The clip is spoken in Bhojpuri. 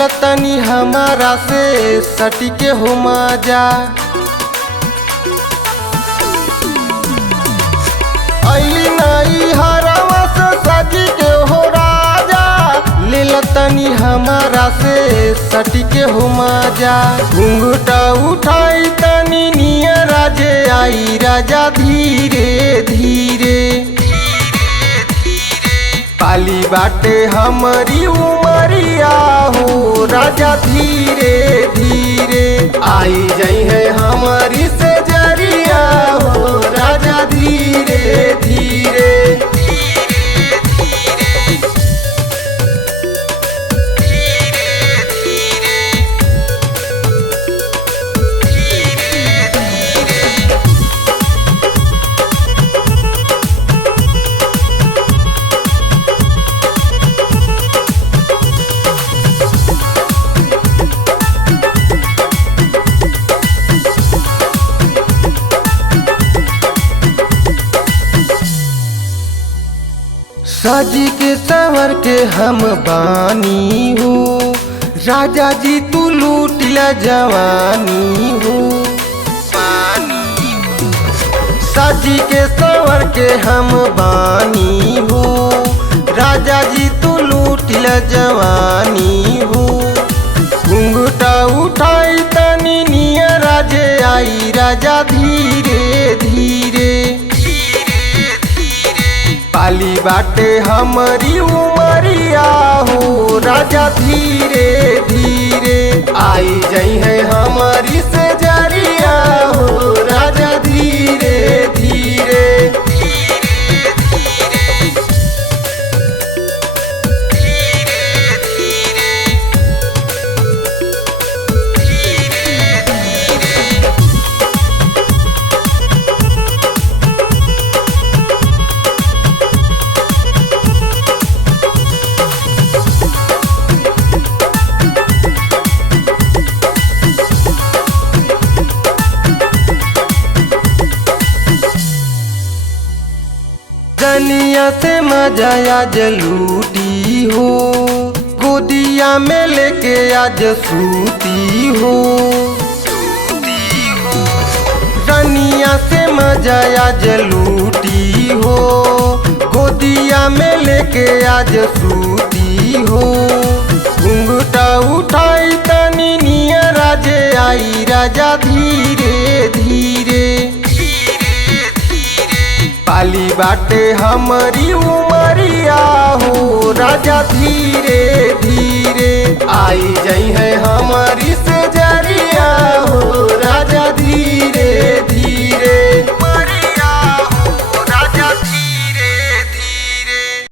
लतनी हमारा से सटिके हो मजा। अली नई हरवा से सजी के हो राजा, ले लतनी हमारा से सटिके हो मजा। घूंघटा उठाई तनी निया राजे आई राजा धीरे धीरे। पाली बाटे हमारी उमरिया हो राजा धीरे धीरे। आई जाई है हमारी से जरिया हो राजा धीरे धीरे। साजी के सवर के हम बानी हो राजा जी, तू लूट ला जवानी हो। साजी के सवर के हम बानी हो राजा जी, तू लूट ला जवानी हो। घूंघटा उठाई तनी निया राजे आई राजा धीरे धीरे। पाली बाटे हमारी उमरिया हो राजा धीरे धीरे। आई जाई है हमारी से जरिया हो राजा धीरे धीरे। जनिया से मजा आज लूटी हो, गोदिया में लेके आज सूती हो। जनिया से मजा आज लूटी हो, गोदिया में लेके आज सूती हो। घूंघटा उठाई तनी निया राजे आई राजा धीरे धीरे। पाली बाटे हमारी उमरिया हो राजा धीरे धीरे। आई